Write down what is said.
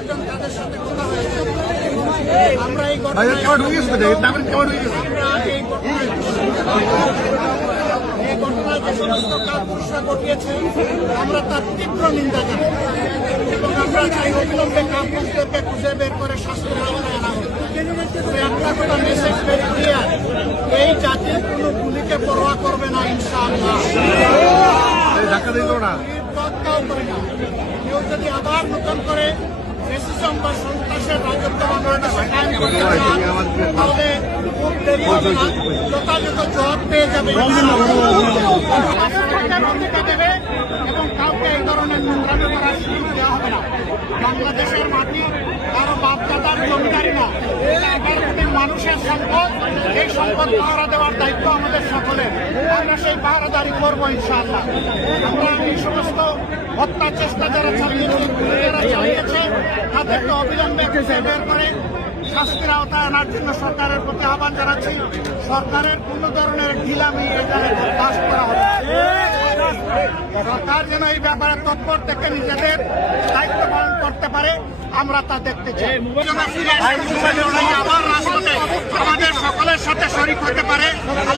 আসছেন তাদের সাথে কথা হয়েছে। আমরা এই ঘটনায় যে সমস্ত কাপুরুষরা ঘটিয়েছে আমরা তার তীব্র নিন্দা জানাই এবং আমরা চাই অবিলম্বে কাপুরুষদেরকে খুঁজে বের করে শাস্তির আওতায় আনা হবে। একটা কথা মেসেজ ভেরি ক্লিয়ার, এই জাতির কোনো গুলিকে পরোয়া করবে না ইনশাআল্লাহ। করে না, কেউ যদি আবার নতুন করে ফ্যাসিজম বা সন্ত্রাসের রাজত্ব বাংলাদেশে কায়েম করতে চান তাহলে খুব দেরি হবে না, যথাযথ জবাব পেয়ে যাবে দেবে এবং কাউকে এই ধরনের নোংরামি করার সুযোগ দেওয়া হবে না। বাংলাদেশের মাটি কারো বাপদাদার জমিদারি না, 11 কোটি মানুষের সম্পদ। এই সম্পদ পাহারা দেওয়ার দায়িত্ব আমাদের সকলের। আমরা সেই পাহারাদারি করবো ইনশাআল্লাহ। আমরা এই সমস্ত হত্যা চেষ্টা যারা চালিয়েছে তাদেরকে অবিলম্বে খুঁজে বের করে শাস্তির আওতায় আনার জন্য সরকারের প্রতি আহ্বান জানাচ্ছি। সরকারের কোন ধরনের ঢিলামি এখানে বরদাস্ত করা হবে। সরকার যেন এই ব্যাপারে তৎপর থেকে নিজেদের দায়িত্ব পালন করতে পারে আমরা তা দেখতে চাই। আবার রাজপথে আমাদের সকলের সাথে শরিক হতে পারে।